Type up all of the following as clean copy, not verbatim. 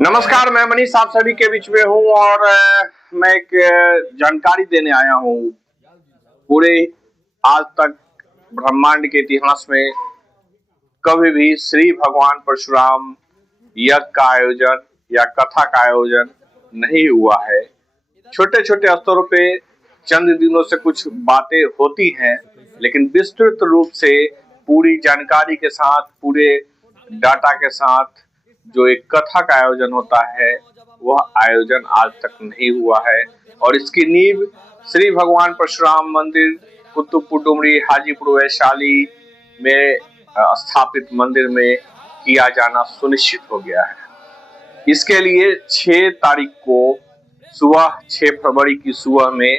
नमस्कार, मैं मनीष आप सभी के बीच में हूँ और मैं एक जानकारी देने आया हूँ। पूरे आज तक ब्रह्मांड के इतिहास में कभी भी श्री भगवान परशुराम यज्ञ का आयोजन या कथा का आयोजन नहीं हुआ है। छोटे छोटे स्तरों पे चंद दिनों से कुछ बातें होती हैं, लेकिन विस्तृत रूप से पूरी जानकारी के साथ, पूरे डाटा के साथ जो एक कथा का आयोजन होता है वह आयोजन आज तक नहीं हुआ है। और इसकी नींव श्री भगवान परशुराम मंदिर कुतुबपुर डुमरी हाजीपुर वैशाली में स्थापित मंदिर में किया जाना सुनिश्चित हो गया है। इसके लिए 6 तारीख को सुबह 6 फरवरी की सुबह में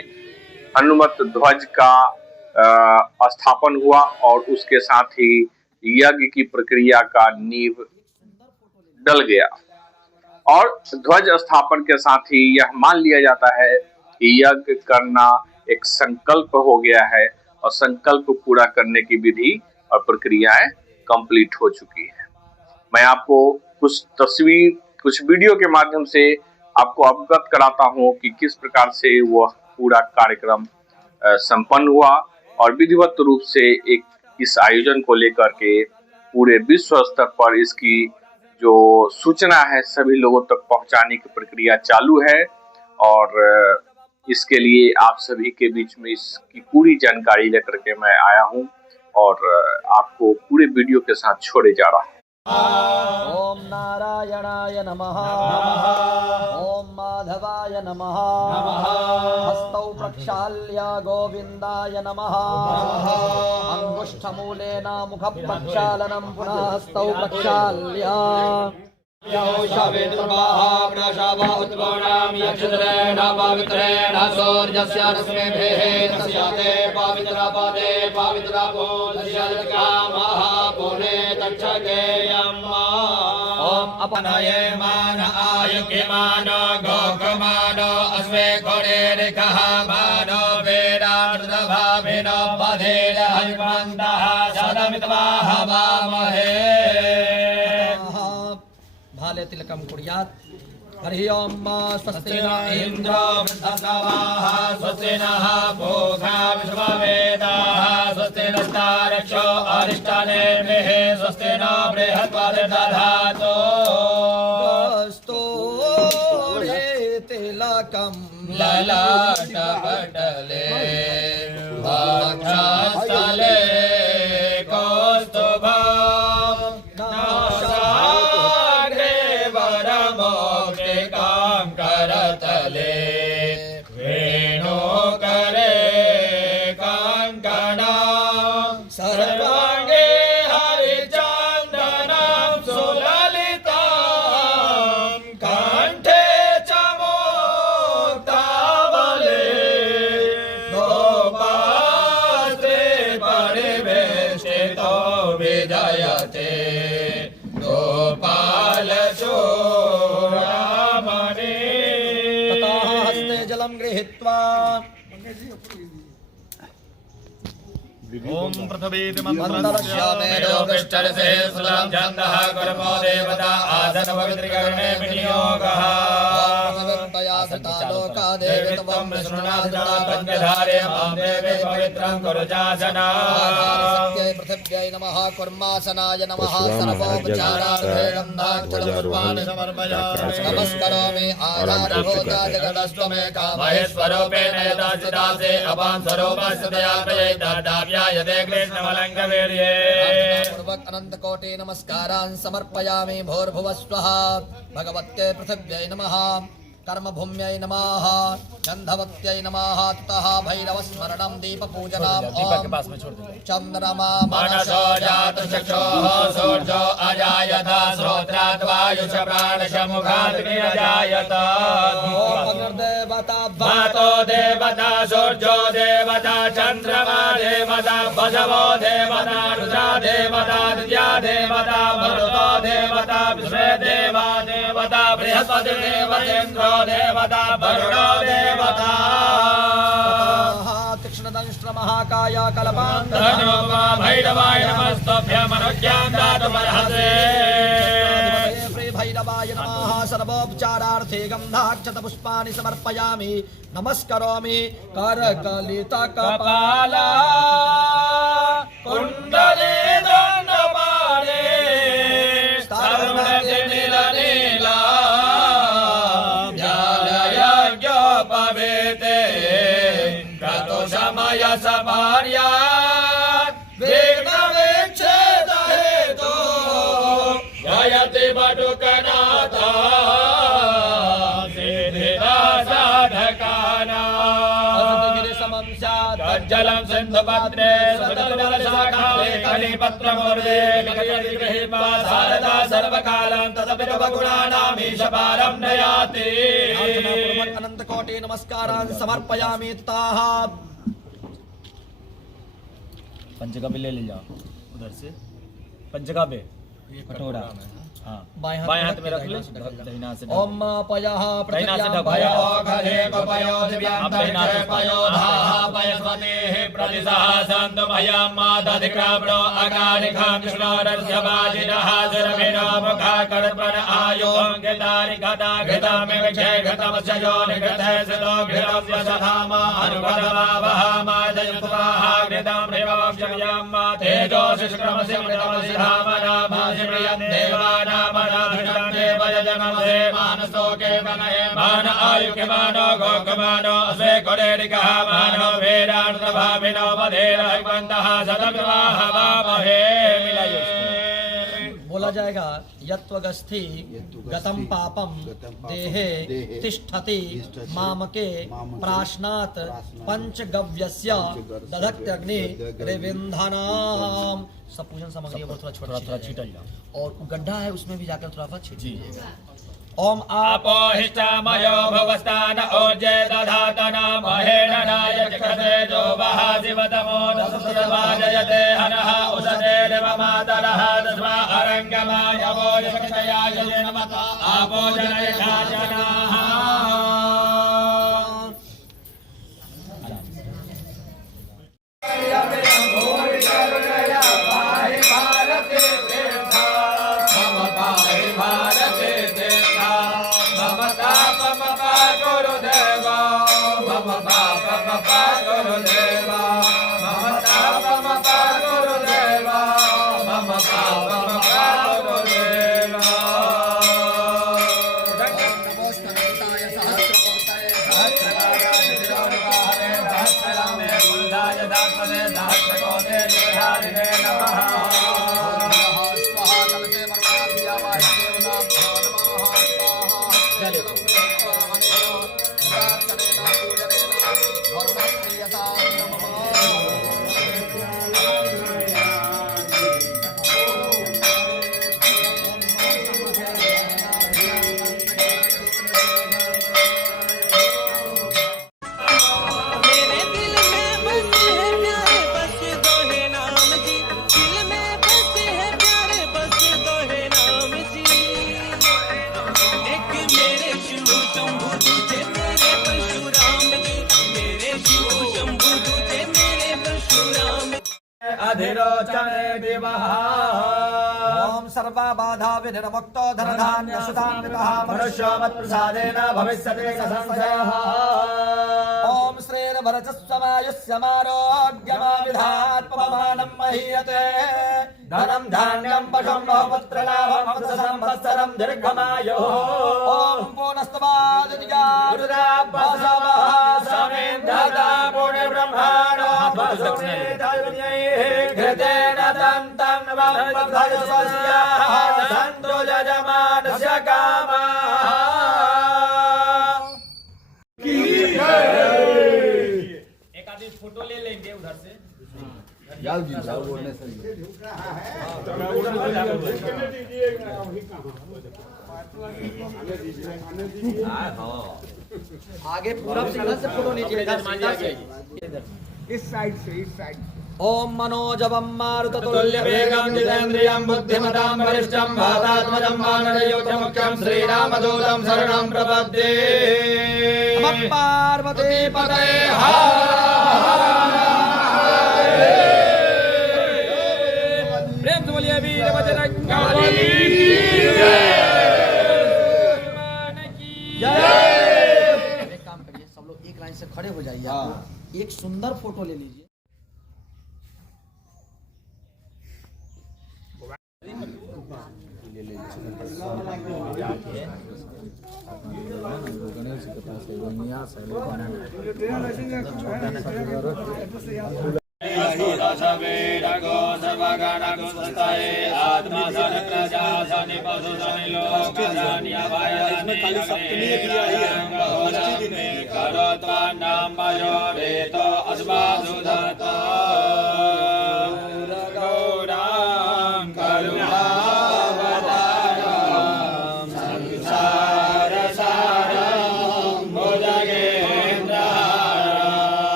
हनुमत ध्वज का स्थापन हुआ और उसके साथ ही यज्ञ की प्रक्रिया का नींव डल गया। और ध्वज स्थापन के साथ ही यह मान लिया जाता है कि यज्ञ करना एक संकल्प हो गया है और संकल्प पूरा करने की विधि और प्रक्रियाएं कंप्लीट हो चुकी है। मैं आपको कुछ तस्वीर, कुछ वीडियो के माध्यम से आपको अवगत कराता हूं कि किस प्रकार से वह पूरा कार्यक्रम संपन्न हुआ और विधिवत रूप से एक इस आयोजन को लेकर के पूरे विश्व स्तर पर इसकी जो सूचना है सभी लोगों तक पहुंचाने की प्रक्रिया चालू है। और इसके लिए आप सभी के बीच में इसकी पूरी जानकारी लेकर के मैं आया हूं और आपको पूरे वीडियो के साथ छोड़े जा रहा हूं। ओम नारायणाय नमः, ओम माधवाय नमः, हस्तौ प्रक्षाल्य गोविंदाय नमः, अंगुष्ठमूलेन मुखप्रक्षालनं पुनः हस्तौ प्रक्षाल्य यक्षत्रेण पवित्रेण सूर्यस्य रश्मिभिः तस्याते पवित्रपदे पवित्रपो तस्यादिकामः पुने तक्षकेयम्। ॐ अपनये मान आयुक्यमानो गोकमानो अस्मे कोणेरिकः मानो वेदार्धभाविनो पदेन हरिमन्तः सदमित्वाह वामहे। भाले तिलकम कुर्यात्। हरि ओम स्वस्ति न इंद्रो वृद्धसवाः स्वस्ति नः पूषा विश्ववेदाः स्वस्ति नस्तारक्षो अरिष्टनेमिः स्वस्ति न बृहस्पतिर्दधातु। कस्तूरी तिलकं ललाटपटले वक्षस्थले कौस्तुभम् करतले वेणो करे कंकणा सर्वांगे हरिचंदनं सुललितं कंठे च मुक्तावले गोपास्त्रे परिवेष्टितो विजयते गोपाल गृहीत्वा ओम पृथ्वी मंत्रस्यामेरोगश्चरसे सुलभं छन्दः कर्मो देवता आसन पवित्रीकरणे विनियोगः लोका देवत्वं विष्णुनाथता पंचधारे मां देवे पवित्रं कुरुजासना। पृथिव्यै नमः कुर्मासनाय नमः सर्वोपचारार्थे गन्धाक्षरपुष्पाणि समर्पयामि। नमस्करोमि आधारभूता जगदस्त्वमेका महेश्वरूपेण यदा चिदासे अपां स्वरूपस्तया प्रयैतादाव्यायते कृष्णमलङ्कवीर्ये। पूर्वक अनन्तकोटि नमस्कारान् समर्पयामि। भूर्भुवस्वः भगवत्यै पृथिव्यै नमः कर्मभूम्यै नमः गन्धवत्यै नमः ततः भैरवस्मरणं दीपपूजनम्। चन्द्रमा मनसो जातचक्षुः सूर्यो अजायत श्रोत्रात् वायुष प्राणश मुखात् अजायत। देवता वातो देवता सूर्यो देवता चन्द्रमा देवता वसवो देवता रुद्रा देवता दित्या देवता मरुतो देवता विश्वे देवा देवता बृहस्पति देवतेन्द्रो देवता वरुणो देवता। तीक्ष्णदंष्ट्र महाकाय कल्पान्तरो भैरवाय नमस्तुभ्यं अनुज्ञां दातुमर्हसे। भैरवाय नमः सर्वोपचारार्थे गन्धाक्षतपुष्पाणि समर्पयामि नमस्करोमि करकलितकपाला कुण्डले दण्डपाणे स्तरुणतिमिरनीला व्यालयज्ञोपवेते क्रतुसमय सभार्या विघ्नविच्छेदहेतो जयति बटुकनाथा जलम सिंधुपात्रे सततमलशाखाले कलिपत्रमूर्धे कलियदिग्रहीत्वा शारदा सर्वकालं तदपिरवगुणानामीशपारं नयाति अनन्तकोटि नमस्कारान् समर्पयामि ततः पंचकाव्य ले जाओ उधर से पंचकाव्य कटोरा हाँ बाएं हाथ में रख ले दाहिना से ओम पयः दाहिना से ढक पयो खले पयो दिव्यांतरे पयो धाः पयस्वतेः प्रतिसः सन्तु मह्यं मादधिक्राम्नो अकानिखां कृष्णोरस्य वाजिनः सुरभिनो मुखा कर्पण आयुं घृतानि घटा घृतमिव क्षय घृतमस्य यो निघृते सितो घृतस्य सधामा अनुपदमावः मादयुत्वाः घृतं प्रियवक्षयं मा तेजो शुक्रमस्य मृतमस्य धामना भासि प्रियं देवानां मानसो के मनये मान आयु के मानो गो के मानो असे कोडेरिकः मानो वेदांत भाविनो बधेर हिमन्तः सदविवाह वामहे बोला जाएगा यत्वगस्थि गतम पापम देहे तिष्ठति मामके प्राश्नात् पंचगव्यस्य दधत्यग्नि रिविन्धनाम। सब पूजन सामग्री थोड़ा छोटा छिटल जाओ और गड्ढा है उसमें भी जाकर थोड़ा सा छिट दीजिएगा। ओम आपो हिष्टामयो भवस्तान ओजे दधातना महेन नायकते जो वहासिवतमो दसुतवाजयते हनः उसते देवमातरः तस्मा अरङ्गमाय वोजकतयाय नमः आपो जनयथा जनाः अधिरोचने दिवः ओम सर्वा बाधा विनिर्मुक्तो धनधान्य सुधान्वितः मनुष्यो मत्प्रसादेन भविष्यति संशयः ओम श्रीर्भरतस्वमायुष्य मारोग्यमाविधात्ममानं महीयते धनं धान्यं पशुं बहुपुत्रलाभं संवत्सरं दीर्घमायुः ओम पूर्णस्तवादित्यारुद्राभ्वसवः समेन्द्रदा पुण्यब्रह्माणो वसुमेधयैः घृतेन दन्तं वम्भयस्याः सन्तु यजमानस्य कामाः। एक आदमी फोटो ले लेंगे उधर से आगे पूरा सिग्नल से फोटो लीजिए इस साइड से ओम मनोजवम मारुततुल्य वेगं जितेन्द्रियं बुद्धिमतां वरिष्ठं भातात्मजं वानरयोग्यं मुख्यं श्रीरामदूतं शरणं प्रपद्ये। नमः पार्वती पतये प्रेम से बोलिए वीर बजरंग बली की जय। अब एक काम करिए, सब लोग एक लाइन से खड़े हो जाइए, आपको एक सुंदर फोटो ले लीजिए।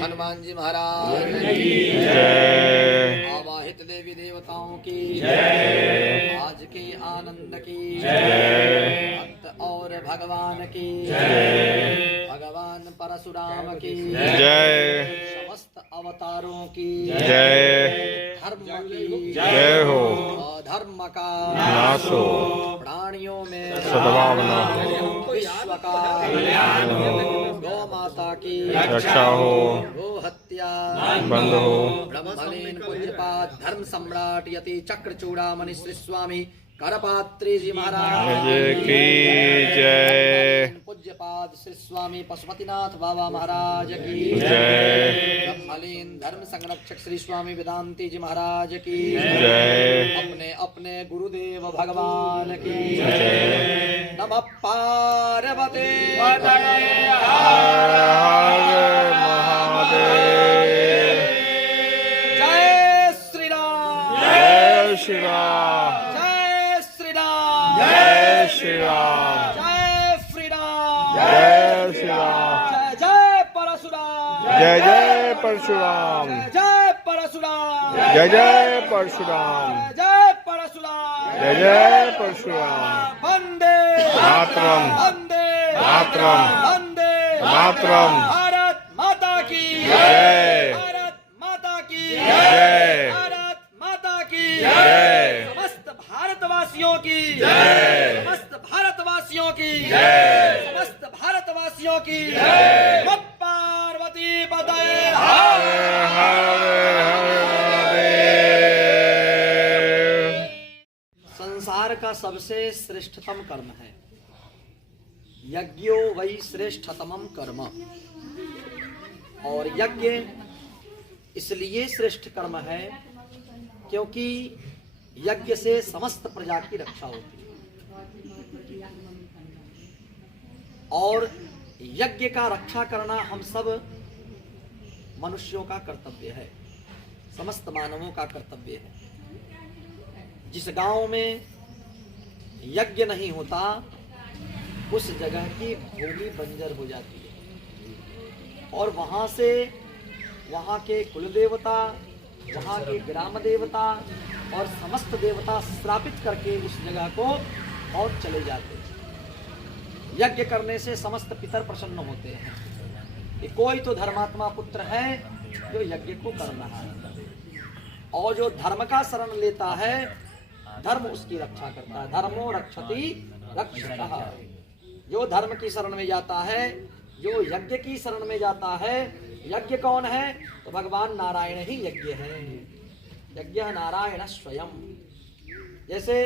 हनुमान जी महाराज की जय। आवाहित देवी देवताओं की जय। आज के आनंद की जय। भक्त और भगवान की जय। भगवान परशुराम की जय। समस्त अवतारों की जय। धर्म की जय हो। अधर्म का नाश हो। प्राणियों में सद्भावना हो। विश्व का कल्याण हो। गौ माता की रक्षा हो। गो हत्या बंद हो। ब्रह्मलीन पूज्यपाद धर्म सम्राट यति चक्र चूड़ामणि श्री स्वामी करपात्री जी महाराज की जय। पूज्यपाद श्री स्वामी पशुपतिनाथ बाबा महाराज की जय। ब्रह्मलीन धर्म संरक्षक श्री स्वामी वेदांती जी महाराज की जय। अपने अपने गुरुदेव भगवान की जय। नमः पार्वती जय श्री राम। जय श्री राम। जय श्री राम। जय श्री राम। जय श्री राम। जय श्री राम। जय जय जय परशुराम, जय परशुराम, जय जय परशुराम, जय परशुराम, जय जय परशुराम। वंदे मातरम, वंदे मातरम, वंदे मातरम। भारत माता की जय, भारत माता की जय, भारत माता की जय, समस्त भारतवासियों की जय, समस्त भारतवासियों की जय, समस्त भारतवासियों की जय। पार्वती पतये हरे हरे। संसार का सबसे श्रेष्ठतम कर्म है यज्ञो वै श्रेष्ठतमम कर्म। और यज्ञ इसलिए श्रेष्ठ कर्म है क्योंकि यज्ञ से समस्त प्रजा की रक्षा होती है और यज्ञ का रक्षा करना हम सब मनुष्यों का कर्तव्य है, समस्त मानवों का कर्तव्य है। जिस गांव में यज्ञ नहीं होता उस जगह की भूमि बंजर हो जाती है और वहां से वहां के कुल देवता, वहां के ग्राम देवता और समस्त देवता श्रापित करके उस जगह को और चले जाते हैं। यज्ञ करने से समस्त पितर प्रसन्न होते हैं कि कोई तो धर्मात्मा पुत्र है जो यज्ञ को कर रहा है और जो धर्म का शरण लेता है धर्म उसकी रक्षा करता है। धर्मो रक्षति रक्षतः। जो धर्म की शरण में जाता है, जो यज्ञ की शरण में जाता है, यज्ञ कौन है तो भगवान नारायण ही यज्ञ है। यज्ञ नारायण स्वयं। जैसे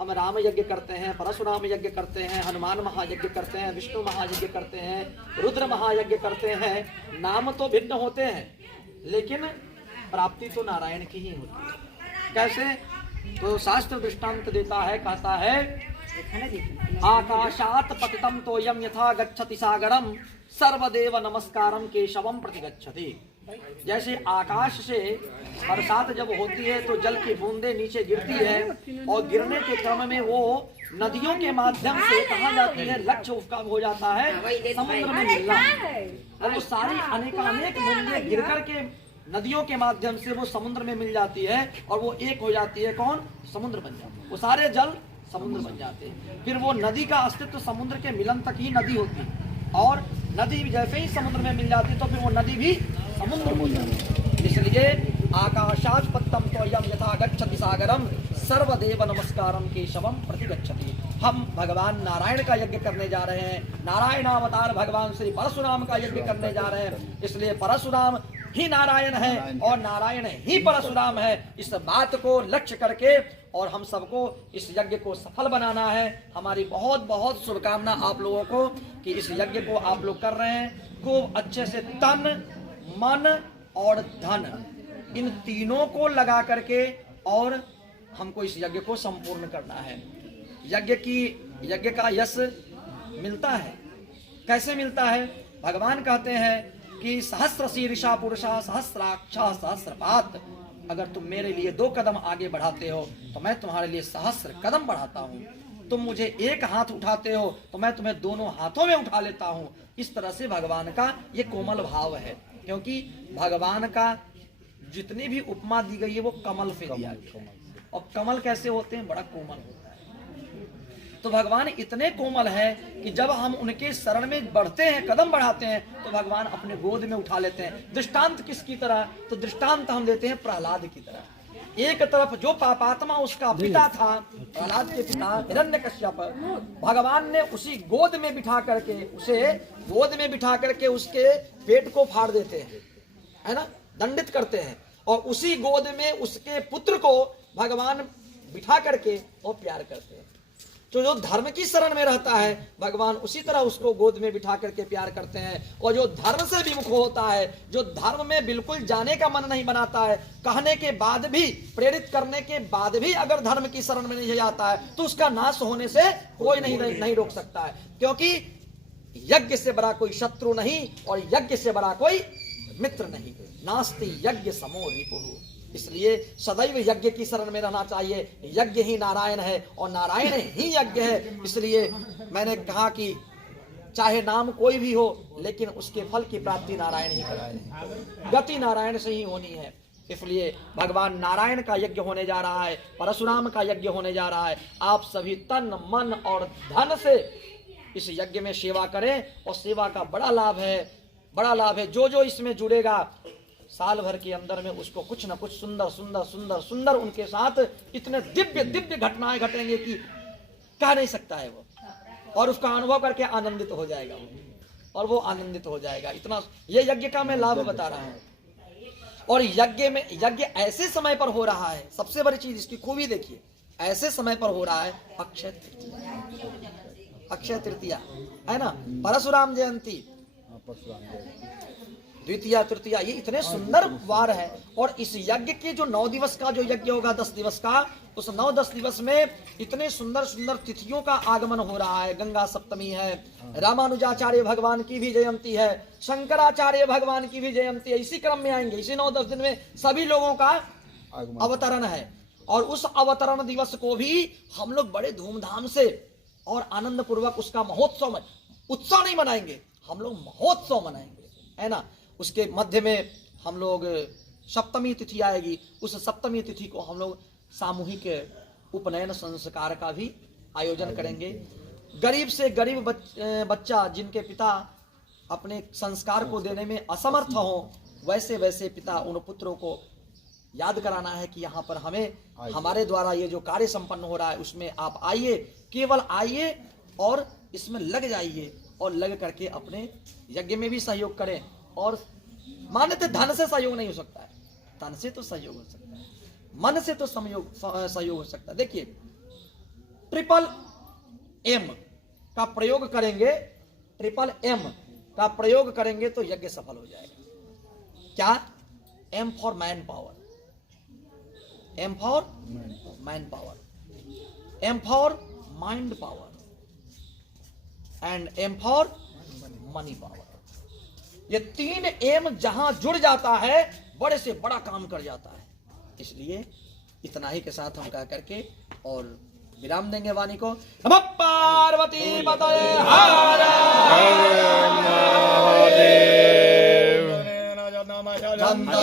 हम राम यज्ञ करते हैं, परशुराम यज्ञ करते हैं, हनुमान महायज्ञ करते हैं, विष्णु महायज्ञ करते हैं, रुद्र महायज्ञ करते हैं। नाम तो भिन्न होते हैं लेकिन प्राप्ति तो नारायण की ही होती है। कैसे तो शास्त्र दृष्टांत देता है, कहता है आकाशात पतितम तोयम यथा गच्छति सागरम सर्वदेव नमस्कारम केशवम प्रतिगच्छति। जैसे आकाश से बरसात जब होती है तो जल की बूंदें नीचे गिरती है और गिरने के क्रम में वो नदियों के माध्यम से कहाँ जाती है, लक्ष्य उसका हो जाता है समुद्र में मिलना। और वो सारी अनेकानेक बूंदें गिर करके नदियों के माध्यम से वो समुद्र में मिल जाती है और वो एक हो जाती है। कौन? समुद्र बन जाता है। वो सारे जल समुद्र बन जाते हैं। फिर वो नदी का अस्तित्व समुद्र के मिलन तक ही नदी होती है और नदी जैसे ही समुद्र में मिल जाती है तो फिर वो नदी भी समुद्र हो जाती है। इसलिए आकाशात पत्तम तोयम यथा गच्छति सागरम सर्वदेव नमस्कारम केशवम प्रतिगच्छति। हम भगवान नारायण का यज्ञ करने जा रहे हैं। नारायणावतार भगवान श्री परशुराम का यज्ञ करने जा रहे हैं। इसलिए परशुराम ही नारायण है और नारायण ही परशुराम है। इस बात को लक्ष्य करके और हम सबको इस यज्ञ को सफल बनाना है। हमारी बहुत बहुत शुभकामना आप लोगों को कि इस यज्ञ को आप लोग कर रहे हैं खूब अच्छे से, तन मन और धन इन तीनों को लगा करके और हमको इस यज्ञ को संपूर्ण करना है। यज्ञ का यश मिलता है। कैसे मिलता है? भगवान कहते हैं कि सहस्र शीर्षा पुरुषा सहस्राक्षा सहस्रपात। अगर तुम मेरे लिए 2 कदम आगे बढ़ाते हो तो मैं तुम्हारे लिए सहस्र कदम बढ़ाता हूँ। तुम मुझे एक हाथ उठाते हो तो मैं तुम्हें दोनों हाथों में उठा लेता हूँ। इस तरह से भगवान का ये कोमल भाव है, क्योंकि भगवान का जितनी भी उपमा दी गई है वो कमल से दिया गया है। और कमल कैसे होते हैं? बड़ा कोमल होता है। तो भगवान इतने कोमल है कि जब हम उनके शरण में बढ़ते हैं, कदम बढ़ाते हैं, तो भगवान अपने गोद में उठा लेते हैं। दृष्टांत किसकी तरह? तो दृष्टांत हम देते हैं प्रहलाद की तरह। एक तरफ जो पापात्मा उसका पिता था, प्रहलाद के पिता हिरण्यकश्यप, भगवान ने उसी गोद में बिठा करके उसके पेट को फाड़ देते हैं, है ना, दंडित करते हैं। और उसी गोद में उसके पुत्र को भगवान बिठा करके और प्यार करते हैं। तो जो धर्म की शरण में रहता है भगवान उसी तरह उसको गोद में बिठा करके प्यार करते हैं। और जो धर्म से विमुख होता है, जो धर्म में बिल्कुल जाने का मन नहीं बनाता है, कहने के बाद भी, प्रेरित करने के बाद भी अगर धर्म की शरण में नहीं जाता है तो उसका नाश होने से कोई नहीं रोक सकता है। क्योंकि यज्ञ से बड़ा कोई शत्रु नहीं और यज्ञ से बड़ा कोई मित्र नहीं। नास्ति यज्ञ समो रिपुः। इसलिए सदैव यज्ञ की शरण में रहना चाहिए। यज्ञ ही नारायण है और नारायण ही यज्ञ है। इसलिए मैंने कहा कि चाहे नाम कोई भी हो, लेकिन उसके फल की प्राप्ति नारायण ही कराए, गति नारायण से ही होनी है। इसलिए भगवान नारायण का यज्ञ होने जा रहा है, परशुराम का यज्ञ होने जा रहा है। आप सभी तन मन और धन से इस यज्ञ में सेवा करें, और सेवा का बड़ा लाभ है, बड़ा लाभ है। जो जो इसमें जुड़ेगा साल भर के अंदर में उसको कुछ न कुछ सुंदर सुंदर सुंदर सुंदर उनके साथ इतने दिव्य दिव्य घटनाएं घटेंगे कि कह नहीं सकता है वो, और उसका अनुभव करके आनंदित हो जाएगा वो, और वो आनंदित हो जाएगा। इतना ये यज्ञ का मैं लाभ बता रहा हूँ। और यज्ञ ऐसे समय पर हो रहा है, सबसे बड़ी चीज इसकी खूबी देखिए, ऐसे समय पर हो रहा है अक्षय तृतीया है ना, परशुराम जयंती, द्वितीया तृतीया, ये इतने सुंदर वार है। और इस यज्ञ के जो 9 दिवस का जो यज्ञ होगा, 10 दिवस का, उस 9-10 दिवस में इतने सुंदर सुंदर तिथियों का आगमन हो रहा है। गंगा सप्तमी है, रामानुजाचार्य भगवान की भी जयंती है, शंकराचार्य भगवान की भी जयंती है। इसी क्रम में आएंगे, इसी 9-10 दिन में सभी लोगों का अवतरण है। और उस अवतरण दिवस को भी हम लोग बड़े धूमधाम से और आनंद पूर्वक उसका महोत्सव में, उत्सव नहीं मनाएंगे हम लोग, महोत्सव मनाएंगे, है ना। उसके मध्य में हम लोग सप्तमी तिथि आएगी, उस सप्तमी तिथि को हम लोग सामूहिक उपनयन संस्कार का भी आयोजन करेंगे। गरीब से गरीब बच्चा जिनके पिता अपने संस्कार को देने में असमर्थ हो, वैसे वैसे पिता उन पुत्रों को याद कराना है कि यहाँ पर हमें, हमारे द्वारा ये जो कार्य संपन्न हो रहा है उसमें आप आइए, केवल आइए और इसमें लग जाइए, और लग करके अपने यज्ञ में भी सहयोग करें। और मान्यता धन से सहयोग नहीं हो सकता है, तन से तो सहयोग हो सकता है, मन से तो सहयोग हो सकता है। देखिए, ट्रिपल का प्रयोग करेंगे, ट्रिपल का प्रयोग करेंगे तो यज्ञ सफल हो जाएगा। क्या? M for man power, M for man power, M for mind power, and M for money power. ये 3 M जहां जुड़ जाता है, बड़े से बड़ा काम कर जाता है। इसलिए इतना ही के साथ हम कह करके और विराम देंगे वाणी को। नमः पार्वती पतये हर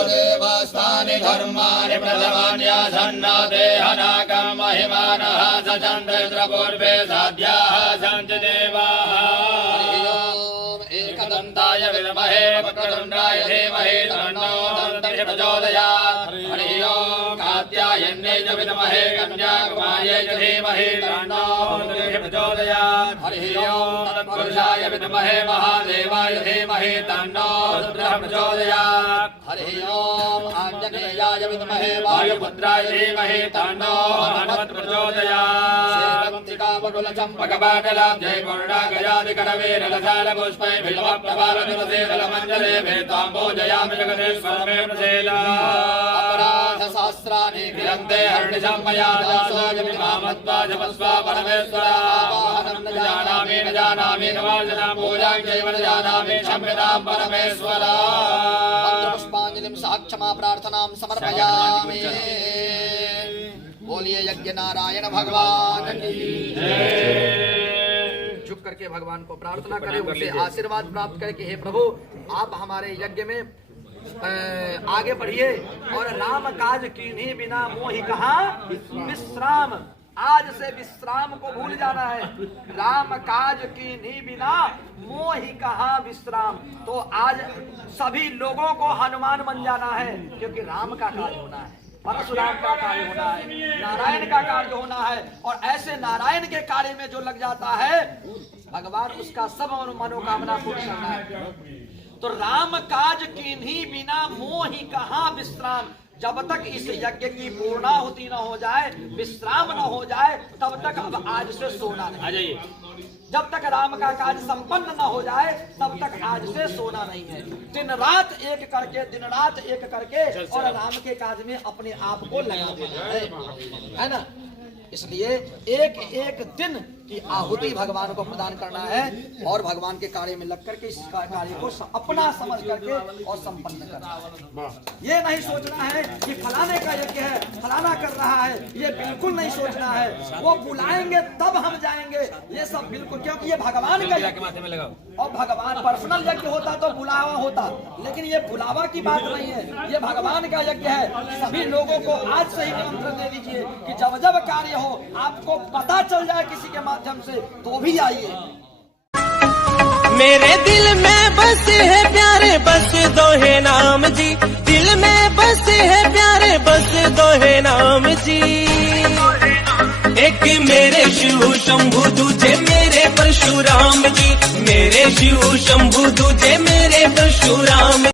देवस्थानि धर्माणि प्रथमान्यासन्ना देहनागं महिमानः सचन्द्रपूर्वे साध्याः सन्ति देवाः। एकदन्ताय विद्महे वक्रतुण्डाय धीमहि तन्नो दन्तिः प्रचोदयात्। हरिः ओम् कात्यायन्यै च विद्महे कन्याकुमार्यै च धीमहि तन्नो दन्तिः प्रचोदयात्। हरिः ओम् तत्पुरुषाय विद्महे महादेवाय धीमहि तन्नो रुद्रः प्रचोदयात्। हरिः ओम् आञ्जनेयाय विद्महे वायुपुत्राय धीमहि तन्नो हनुमत् प्रचोदयात्। चम्पकपाटलाब्जै पूर्णागजादिकरवीरलसालपुष्पै बिल्वप्रभालतुलसीदलमञ्जले वेदाम्बोजयामि जगदीश्वरमे प्रसेला। अपराधशास्त्राणि क्रियन्ते हर्निशं मया दासोऽयं मामत्वा जपस्वा परमेश्वरावाहनं न जानामि नवार्चनां पूजां चैव न जानामि क्षम्यतां परमेश्वरा। पुष्पाञ्जलिं साक्षमा प्रार्थनां समर्पयामि। बोलिए यज्ञ नारायण भगवान की जय। झुक करके भगवान को प्रार्थना करें, उनसे आशीर्वाद प्राप्त करके, हे प्रभु आप हमारे यज्ञ में आगे बढ़िए, और राम काज कीन्ही बिना मोहि कहाँ विश्राम। आज से विश्राम को भूल जाना है। राम काज कीन्ही बिना मोहि कहाँ विश्राम। तो आज सभी लोगों को हनुमान बन जाना है, क्योंकि राम का काज होना है, परशुराम का कार्य होना है, नारायण का कार्य होना है। और ऐसे नारायण के कार्य में जो लग जाता है, भगवान उसका सब मनोकामना पूर्ण करना है। तो राम काज कीन्ही बिना मोहि कहाँ विश्राम। जब तक इस यज्ञ की पूर्णाहुति न हो जाए, विश्राम न हो जाए, तब तक अब आज से सोना नहीं। आ जाइए। जब तक राम का कार्य संपन्न न हो जाए, तब तक आज से सोना नहीं है। दिन रात एक करके और राम के कार्य में अपने आप को लगा देना है ना। इसलिए एक एक दिन कि आहुति भगवान को प्रदान करना है और भगवान के कार्य में लग करके इस कार्य को अपना समझ करके और संपन्न करना है। ये नहीं सोचना है कि फलाने का यज्ञ है, फलाना कर रहा है, ये बिल्कुल नहीं सोचना है। वो बुलाएंगे तब हम जाएंगे, ये सब बिल्कुल, क्योंकि ये भगवान का यज्ञ है। और भगवान पर्सनल यज्ञ होता तो बुलावा होता, लेकिन ये बुलावा की बात नहीं है, ये भगवान का यज्ञ है। सभी लोगों को आज से ही निमंत्रण दे दीजिए कि जब जब कार्य हो, आपको पता चल जाए किसी के माध्यम से, तो भी आइए। मेरे दिल में बसे है प्यारे, बस दो है नाम जी, दिल में बसे है प्यारे, बस दो है नाम जी। एक मेरे शिव शंभु, दूजे मेरे परशुराम जी, मेरे शिव शंभु, दूजे मेरे परशुराम।